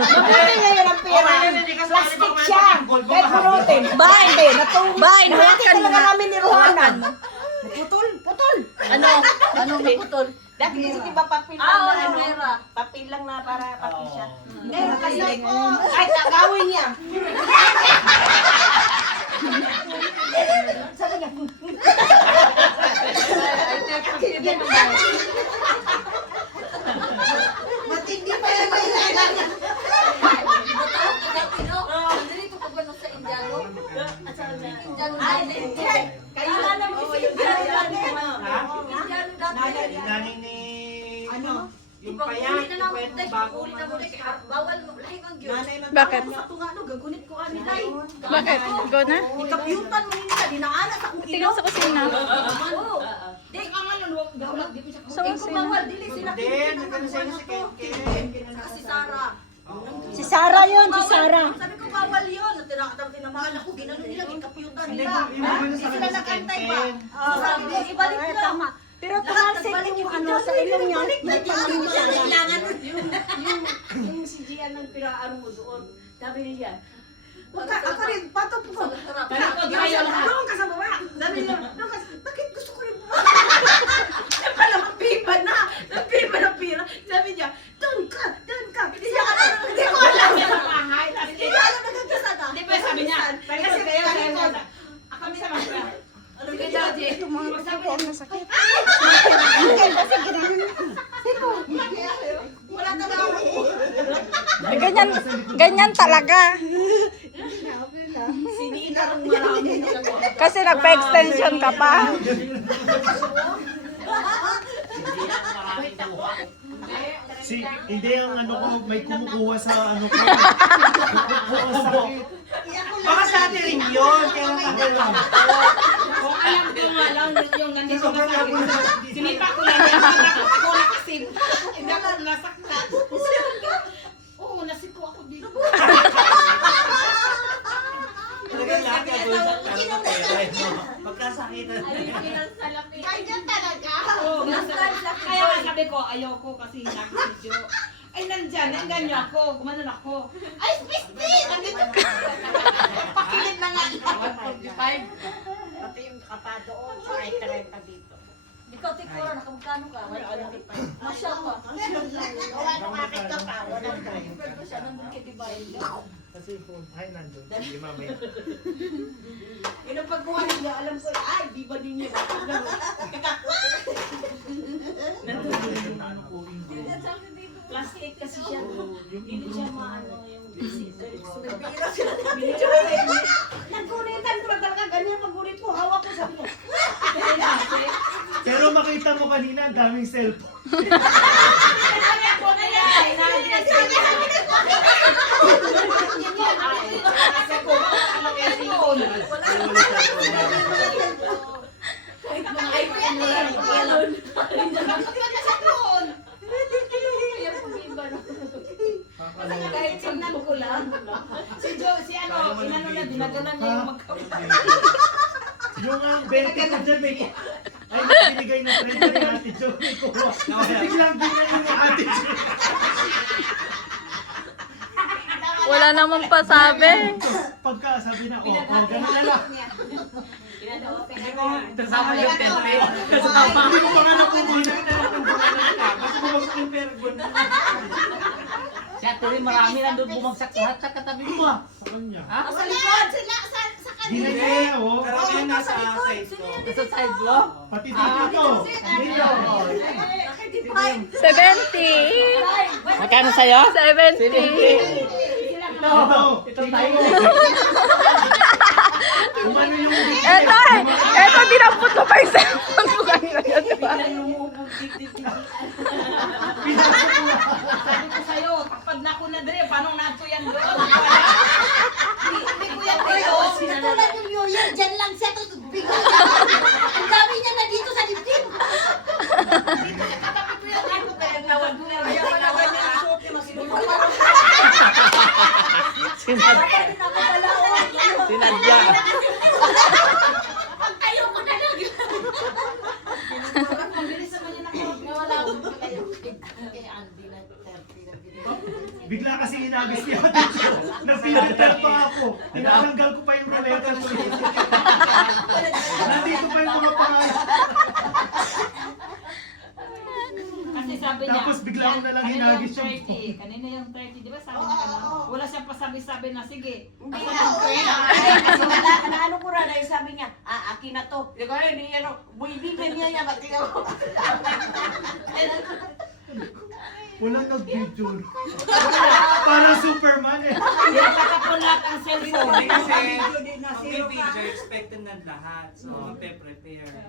Mabuti ngayon ang pera. Plastic siya. Kahit bunutin. Hindi. Bain, Nahati talaga namin ni Rohanan. Putol. Ano? Anong naputol? Dati kasi diba papel lang na ano? pera. Papel lang na para papel siya. Ngayon kasi ay tagawin niya. Sabi niya. Matindi pa yung kailangan. Dito ko ba sa Indiano? At sa Indiano. Kayo alam mo si Indiano. Naning ni... Ano? Yung payat ng bago. Bawal mo lahi ang gyud. Bakit? Sa tunga no gagunit ko ani lay. Bakit? Go na? Ikapyutan mo nila dinaana sa kung Tingnan sa kusina. Oo. Di ka man Sa kusina. bawal dili sila. Hindi, nagkano sa inyo si Ken. Si Sara. Si Sara yun, si Sara. Sabi ko bawal yun. Tinamaan ako ginano nila ikapyutan Hindi nila. ko yung Hindi sa sila kanya si nakantay Ken ba? Ken. Sabi ko ibalik Ay, mo. tama. Pero tumalsik yung ano sa ilong niya. May pangin siya. Yung si Gian ng piraan mo doon, sabi niya, Ako rin, patop ko. talikod kayo lahat. Doon ka sa baba. Sabi niya, doon ka. Bakit gusto ko rin bumaba? Yan pala, magpiba na. Magpiba na pira. Sabi niya, doon ka. Hindi ko alam. Sa bahay, tapos Hindi ko alam nagkakasada. Di ba sabi niya, talikod kayo, talikod. Kami sa mga. Ano kay Daddy? Ako ang nasakit. Wala talaga ako. Ganyan talaga. Sininang marami. Kasi nagpa-extension ka pa. Hindi ang ano ko, may kumukuha sa ano ko. Kumukuha sa sakit. Baka sa atin rin yun, kaya tagal lang. Kung alam ko nga lang yung nandito na sa akin, sinipa ko lang yan, ako nakasim. Hindi ako nasaktan. Oo, nasiko ako dito. Talagang lahat ka doon sa pagkasakitan. Ganyan talaga. Oo, kaya nga sabi ko, ayoko kasi nakasidyo. Ay, nandyan, ganyan ako, gumanon ako. Ay, Spisti! Nandito ka. Pakilid na nga. 145. Pati yung kapa doon, sa ay 30 dito. Ikaw tikura nakamukano ka? Masya ka. Wala nang aking kapa, wala nang Pwede ko siya nandun kay Dibayin. Kasi kung ay nandun, sige mamaya. Yun ang pagkuha nila, alam ko, ay, di ba din yun? Nandun yung ano ko, Plastic kasi siya. Hindi siya maano yung Nagbira sila Nagunitan ko lang talaga, ganyan paggunit ko, hawak ko sabi ko. Pero makita mo kanina, ang daming cellphone. Kahit tingnan ko lang. Si ano, inano na, dinaganan niya yung magkabay. Yung ang 20 ko dyan, may ay binigay na 30 ni Ate Jo. Biglang binigay ni Ate Jo. Wala namang pasabi. Pagka sabi na, oh, ganun na lang. Kasama yung tempe. Hindi ko pa nga nakukuha na kung gumana ka. Kasi bumagsak yung pergon. Siya tuloy marami nandun bumagsak lahat sa katabi ko ah. Sa kanya. Sa likod, sila, sa Hindi kanila. niya, oh. Karamihan nasa side ko. Sa side block. Pati dito. Dito. 70. Magkano sa'yo? 70. Ito tayo. Kung ano yung... Eto, dinampot ko pa yung cellphone ko kanina. Sabi ko sa'yo, kapag na ko na dre, paano nato yan doon? Hindi ko yan dito. Katulad yung lawyer, dyan lang siya, tapos bigla. Ang dami niya na dito sa dibdib. Dito sa katabi ko yan. Ano ba yan? Nawag mo na. Ayaw ka na ganyan ang suot ni Masinunod. Sinadya. Ayoko na lang. Mabilis naman yun ako. Nawala ako kayo. Kaya Andy na 30 na binigay. Bigla kasi inagis niya Ate Jo. Napilitan pa ako. Tinatanggal ko pa yung ruleta ko. Nandito pa yung mga pangalan. Kasi sabi niya, Tapos bigla ko na lang kanina hinagis yung yung 30. Kanina yung 30, di ba sabi niya ano? Wala siyang pasabi-sabi na, sige. Hindi Basta na. ng 20. Kasi ano ko na dahil sabi niya, akin na to. Hindi ko hindi ano, buibigyan niya bakit ako. Walang nag-video. Parang Superman eh. Nakatapon lahat ang cellphone. Hindi kasi, pag may video, expected ng lahat. So, magpe-prepare.